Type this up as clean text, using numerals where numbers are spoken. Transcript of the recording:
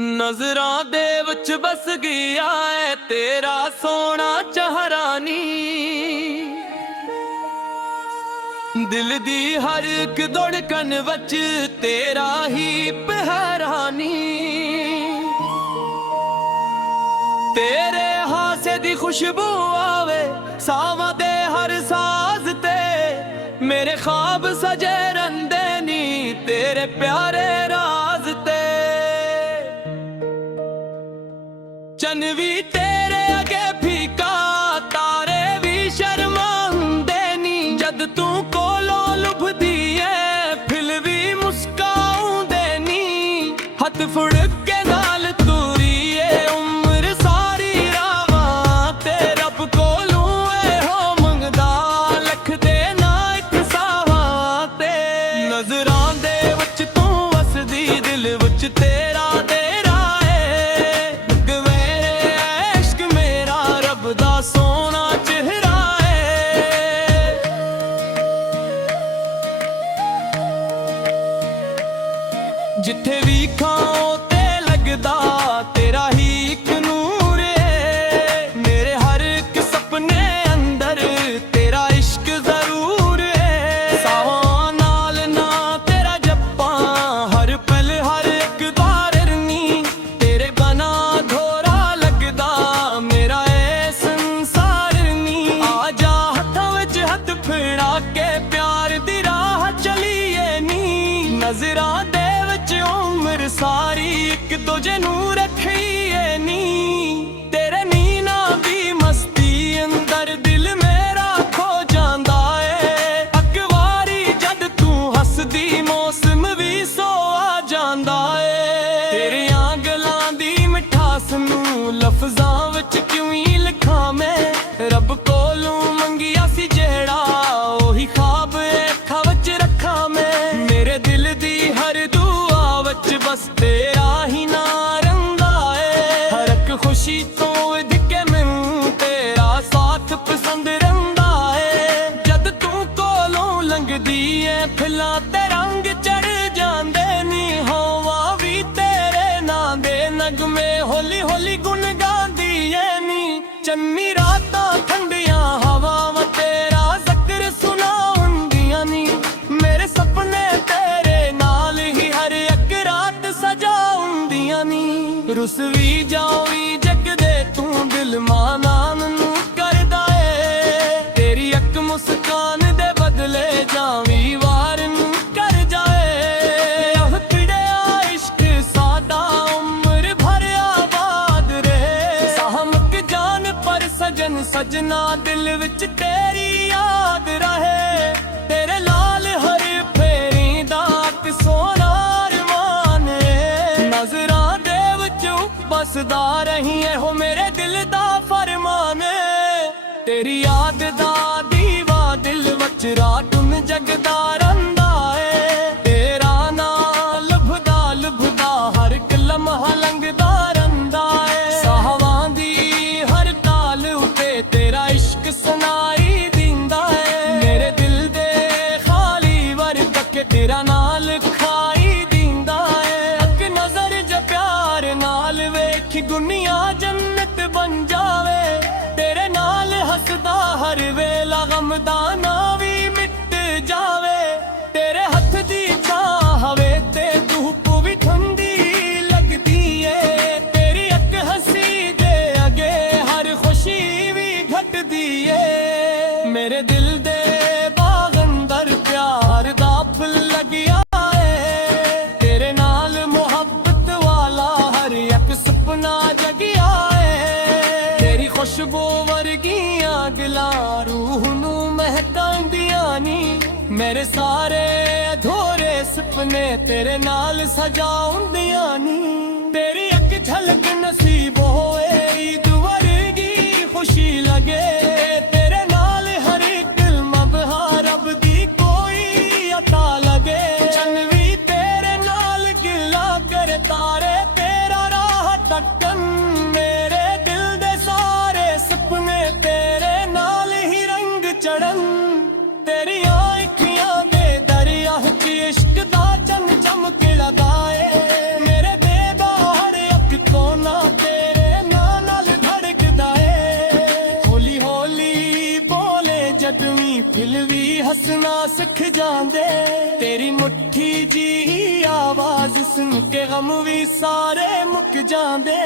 ਨਜ਼ਰਾਂ ਦੇ ਵਿੱਚ ਬਸ ਗਿਆ ਏ ਤੇਰਾ ਸੋਹਣਾ ਚਿਹਰਾ ਨੀ। ਦਿਲ ਦੀ ਹਰ ਇੱਕ ਧੜਕਨ ਵਿੱਚ ਤੇਰਾ ਹੀ ਪਹਿਰਾ ਨੀ। ਤੇਰੇ ਹਾਸੇ ਦੀ ਖੁਸ਼ਬੂ ਆਵੇ ਸਾਵਾਂ ਦੇ ਹਰ ਸਾਜ਼ ਤੇ। ਮੇਰੇ ख्वाब ਸਜੇ ਰਹਿੰਦੇ ਨੀ ਤੇਰੇ ਪਿਆਰੇ ਰਾਜ਼ ਤੇ। चन भी तेरे अगे फीका तारे भी शर्मांदे नी। जद तू कोलों लुभदी है फिर भी मुस्काउंदे नी। हथ फुड़ के नाल तूरी है उम्र सारी रावां ते। रब कोलों एहो मंगदा लख दे ना एक सावां ते। नजरां दे विच तू वसदी दिल विच तेरा सोना चेहरा है। जिथे भी खाओ ते लगदा तेरा ही एक नूर है। मेरे हर एक सपने अंदर तेरा इश्क जरूर है। सावां नाल ना तेरा जप्पा हर पल हर एक बार नी। तेरे बना धोरा लगदा मेरा नज़रां दे विच उम्र सारी एक दूजे नू रखीए नी। तेरे नीना दी मस्ती अंदर दिल मेरा खो जांदा है। अकवारी जद तू हसदी मौसम भी सो आ जांदा है। तेरियां गलां दी मिठास नू लफ्ज़ां विच क्यों ही लिखां मैं। रब कोलों मंगिया सी जेड़ा ओही ख्वाब अखां विच रखां मैं। मेरे दिल दी हर दुआ विच बस तेरा ही ना रंदा है। हर एक खुशी तो दिखे मैनू तेरा साथ पसंद रंदा है। जद तू कोलों लंघदी है फिलां ते रंग चढ़ जांदे नी। हवा भी तेरे नां दे नगमे हौली हौली गुन गांदी है नी। चन्नी रातां ठंडियां हवावां तेरा ज़िक्र सुनाउंदियां नी। मेरे सपने तेरे नाल ही हर एक रात सजाउंदियां नी। रुस भी जावी जगदे तू दिल मानान नू करदा है। तेरी एक मुस्कान दे बदले जावी वार नू कर जाए। अखड़िया इश्क सादा उम्र भर आबाद रहे। सहमक जान पर सजन सजना दिल विच तेरी याद रहे। तेरे लाल हर फेरी दात सोना अरमान है। नजरां दे विच बसदा रही है हो मेरे दिल दा फरमान है। तेरी याद दा दीवा दिल विच रातुन जगदा रंदा है। तेरा नाम लभदा लभदा हर एक लम्हा लंघदा रंदा है। साहवां दी हर ताल उते तेरा इश्क सुनाई दिंदा है। मेरे दिल दे खाली वर तक तेरा नाल खाई दिंदा है। एक नजर ज प्यार नाल वेख दुनिया जन्नत बन जावे। तेरे नाल हसदा हर वेला गम दा ना भी मिट जावे। तेरे हथ दी छां हवे ते धूप भी ठंडी लगदी है। तेरी एक हंसी दे अगे हर खुशी भी घटदी है। मेरे दिल दे बाग अंदर प्यार दा फुल लगिया है। तेरे नाल मोहब्बत वाला हर एक सपना जगिया है। तेरी खुशबू वर्गियां गिलां रूह नू महकांदियां नी। मेरे सारे अधूरे सपने तेरे नाल सजाउंदियां नी। तेरी एक झलक नसीब होए ईद वर्गी खुशी लगे। तेरे नाल हर एक लम्हा रब दी कोई अता लगे। चन भी तेरे नाल गिला कर तारे तेरा राह तकन। मेरे दिल दे सारे सपने तेरे नाल ही रंग चढ़न। तेरी अखियां दे दरिया च इश्क दा चन चमक लगा है। मेरे बेबा ਜੀ ਆਵਾਜ਼ ਸੁਣ ਕੇ ਗਮ ਵੀ ਸਾਰੇ ਮੁੱਕ ਜਾਂਦੇ।